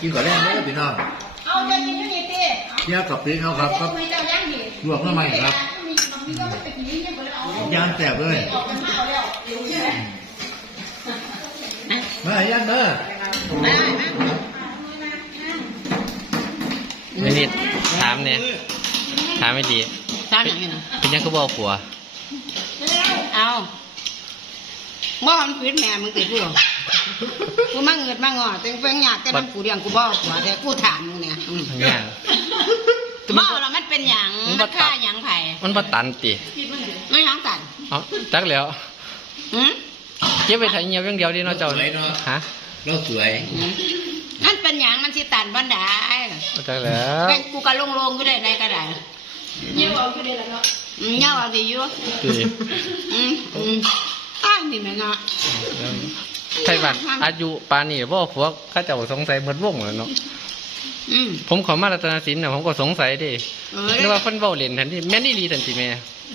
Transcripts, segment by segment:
กินก่อนแรกเลยพี่น้องเอาจะกินอยู่นี่สิเกี่ยวกับพริกเอาครับก็ลวกน้ำมันครับย่างแซ่บเลยมาย่างเด้อไม่นิดถามเนี่ยถามไม่ดีถามอย่างนี้นะเป็นยังก็บอกผัวเอาบ่มันปิดแม่มึงติดกูกูมาเงิดมางอแต่เป็นหยาดแต่มันกูเลี้ยงกูบ่ผัวแต่กูถามมึงเนี่ยบ่แล้วมันเป็นอย่างมันฆ่าอย่างไผ่มันบ่ตันติไม่ทั้งตันเอาจักแล้วเก็บไปถ่ายเงียบอย่างเดียวดิเนาะเจ้าฮะเราสวยมันเป็นอย่างมันสิตันบ้านได้จักแล้วเป็นกูก็ลงๆก็ได้ในกระดาษเงี้ยเอาก็ได้แล้วเนาะเงี้ยเอาดีอยู่อ้าวนี่แม่เนาะไทยบ้านอายุปานนี่บ่พวกเขาเจ้าสงสัยเหมือนวงเลยเนาะผมขอมารัตนศิลป์น่ะผมก็สงสัยดินึกว่าเพิ่นเว้าเล่นทันทีแม่นอีหลีทันทีแม่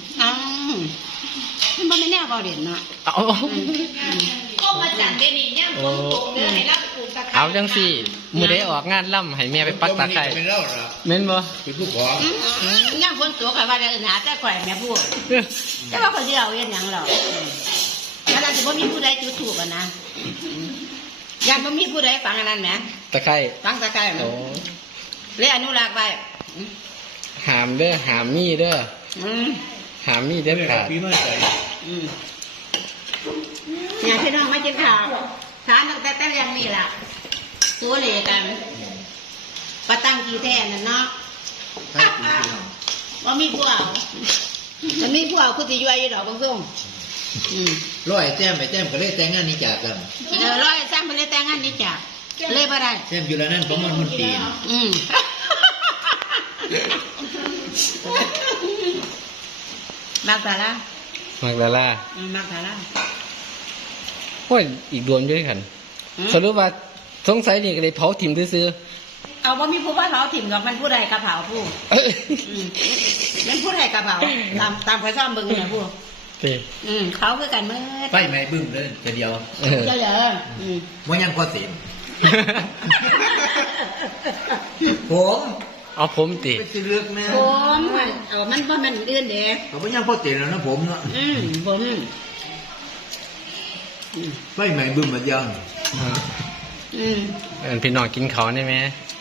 มันบ่แม่นแนวเว้าเล่นเนาะก็มาจากเดนี่เนี่ยตรงๆเด้อให้รับปลูกตะไคร้เอาจังซี่มื้อใดออกงานล่ำให้แม่ไปปักตะไคร้แม่นบ่เป็นผู้ขอย่างคนตัวข่อยว่าจะหาแต่ข่อยแม่พูดแต่ว่าข่อยสิเอาเฮ็ดหยังหรอกแล้วสิบ่มีผู้ใดจุดธูปอ่ะนะย่านบ่มีผู้ใดฟังอันนั้นแหมตะไคร้ฟังตะไคร้โอ้เลยอนุรักษ์ไว้หามเด้อหามมีเด้อหามมีเด็ดขาดเนี่ยพี่น้องมากินข้าวทานตั้งแต่เรียนนี่ล่ะตัวเหลกันปะตั้งกี่แท่นั่นเนาะว่ามีผู้เอามันมีผู้เอาคือสิย่อยอยู่ดอกบางส่งร้อยแต้มไปแต้มก็เลยแต่งงานนี้จากกันร้อยแต้มไปเลยแต่งงานนี้จากเลยบ่ได้แต้มอยู่แล้วนั่นเพราะมันตีนมักตาละมักตาละมักตาละโอ้ยอีกดวงด้วยกันเขารู้ว่าสงสัยนี่ก็เลยเผาถิ่มซื้อเอาว่ามีผู้ว่าเผาถิ่มกับมันผู้ใดกระเผาผู้มันผู้ใดกระเผาตามใครซ่อมบึงเนี่ยผู้เขาคือกันเมื่อไฟไหม้บึ้งเลยแต่เดียวเจ้าเหรอว่ายังพอเสียผมเอาผมติไปซื้อเลือกแม่ผมเอามันว่ามันอื่นเด็กเขาไม่ยังพอเสียแล้วนะผมเนาะผมไฟไหม้บึ้งมายังพี่น้องกินเขาได้ไหม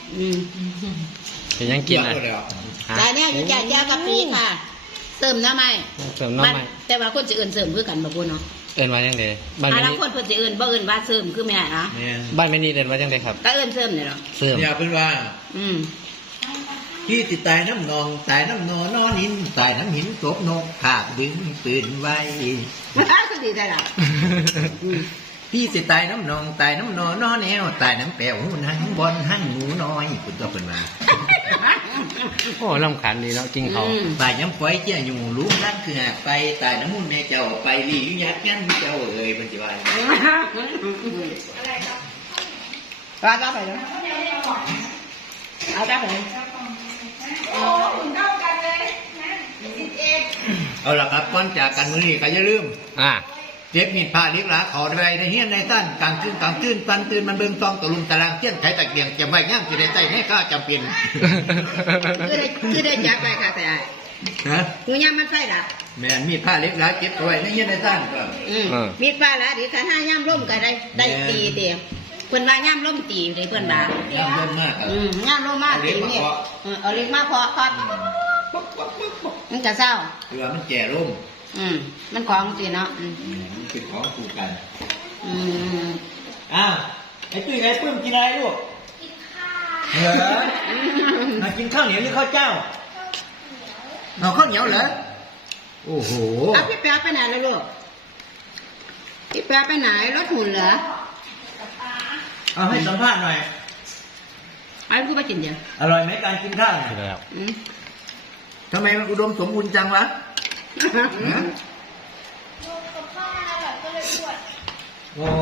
เป็นยังกินอะไรแต่เนี่ยอยู่จ่ายเจ้ากะปิค่ะเติมน้ำไหมเติมน้ำไหมแต่ว่าคนจะเอื่นเสริมคือกันบ่พูดเนาะเอื่นว่าจังไดบ้านนี้คนเพิ่นจะเอื่นบ่เอื่นว่าเสริมคือแม่นะบ้านแม่นี่เอื่นว่าจังไดครับก็เอื่นเสริมเนี่ยเนาะเสริมอย่าเป็นว่าที่ติดตายน้ำนองตายน้ำนอนนอนหินตายน้ำหินศพนกขาดดึงปืนไว้ก็ดีใจละพี่สิตายน้ำนองตายน้ำนอนนอนแนวตายน้ำแป๋วนั่งบอลหั่งหนูน้อยคุณตัวเป็นมาโอ้ลำขันดีเนาะจริงเขาตายน้ำฝอยเจ้าอยู่ลุ้มนั่นคือหากไปตายน้ำมุ่นแม่เจ้าไปลียุยัดงั้นเจ้าเอ๋ยมันจะว่าอะไรครับว่าจะไปเลยเอาจะไปโอ้คุณเข้ากันเลยเอาล่ะครับก่อนจากกันมื้อนี้ก็อย่าลืมเจ็บมีดผ้าเลี้ยงหลาขอได้ในเฮียนในตั้นกลางคืนปันตื่นมันเบิ่งซองตะลุมตะลางเที่ยนไถตะเกียงจะไม่ย่างจะได้ใจให้ข้าจำเป็นคือได้จับไปค่ะแต่งูย่างมันใส่ละแม่มีดผ้าเลี้ยงหลาเก็บเอาไว้ในเฮียนในตั้นก็มีดผ้าละเดี๋ยวถ้าห้าย่ำล้มก็ได้ตีเดียวเพื่อนว่าย่ำล้มตีเลยเพื่อนว่าย่ำล้มมากย่ำล้มมากตีเนี่ยเอาเล็กมากพอมันจะเศร้าหรือว่ามันแก่ล้มมันของสิเนาะมันเป็นของคู่กันไอ้ตุ้ยไอ้ปื้มกินอะไรลูกกินข้าวมากินข้าวเหนียวหรือข้าวเจ้าเอาข้าวเหนียวเหรอโอ้โหพี่แป๊ะไปไหนแล้วลูกพี่แป๊ะไปไหนรถหุ่นเหรอเอาให้สัมภาษณ์หน่อยไอ้พูดไปกินยังอร่อยไหมการกินข้าวเนี่ยทำไมมันอุดมสมบูรณ์จังวะโอ้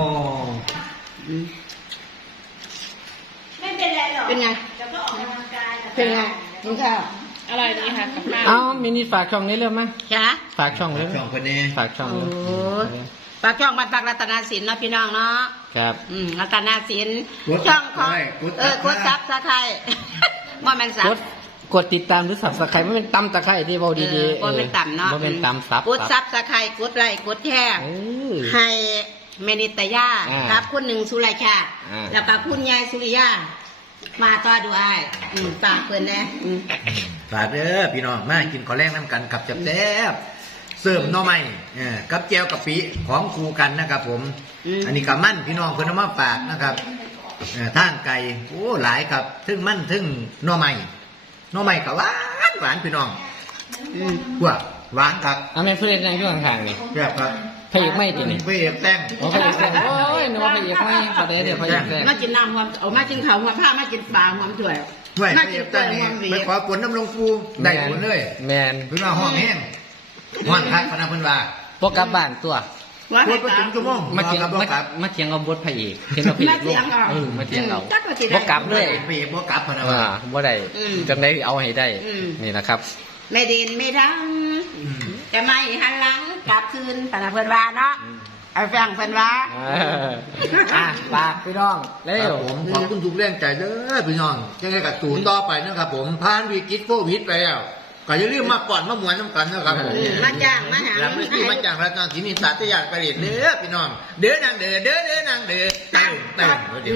ไม่เป็นไรหรอกเป็นไงเป็นไงกินข้าวอร่อยดีค่ะกับข้าวมินิฝากช่องนี้เริ่มไหมจ้ะฝากช่องเลยช่องคนนี้ฝากช่องฝากช่องบัตรฝากรัตนศิลป์นะพี่น้องเนาะครับรัตนาศิลป์ช่องของกดซับสไครว่ามันซับกดติดตามหรือสับสไครไม่เป็นตำตะไคร้ที่เบาดีๆบ่เป็นตำเนาะบ่เป็นตำซับกดซับสไครกดไลค์กดแชร์ให้เมนิตยาครับคุณหนึ่งสุริชาแล้วก็คุณยายสุริยามาต่อดูไอ้ฝากเพื่อนนะฝากเด้อพี่น้องมากินข้าวแรงน้ำกันกับจับแซ่บเสริมหน่อไม้กับแจวกะปิของครูกันนะครับผมอันนี้กับมั่นพี่น้องเพื่อนเอามาฝากนะครับท่านไก่โอ้หลายครับทึ่งมั่นทึ่งหน่อไม้กับหวานพี่น้องว่าหวานครับแม่เพื่อนนั่งอยู่ข้างๆนี่ครับพระเอกไม่ตินี่พระเอกแต่งพระเอกแต่งโอ้ยนึกว่าพระเอกไม่ประเดี๋ยวพระเอกแต่งมากินน้ำความเอามากินข้าวความผ้ามากินปลาความถ้วยมากินแต่งไปขอผลน้ำลงฟูได้ผลเลยแมนเพื่อนว่าห้องแห้งห้องคักพนักเพื่อนว่าพวกกลับบ้านตัวพูดไปถึงชั่วโมงมาเถียงเอาบทพระเอกเห็นเราพระเอกลงมาเถียงเอาพวกกลับเลยพระเอกพวกกลับพนักว่าบ่ได้จังได้เอาให้ได้นี่นะครับไม่ดินไม่ทั้งแต่ไม่หันหลังกลับคืนพนักเพื่อนว่าเนาะไอ้แฟงเพื่อนว่าปากพี่น้องเร็วผมขอบคุณทุกแรงใจเด้อพี่น้องยังไงกับตูนต่อไปนะครับผมผ่านวิกฤตโควิดไปแล้วก็อย่าลืมมาก่อนมาหมวนน้ำกันนะครับผมมาจ้างมาหาแล้วเมื่อกี้มาจ้างพระนางศรีนิสาตยาประดิษฐ์เด้อพี่น้องเด้อนางเด้อนางเด้อ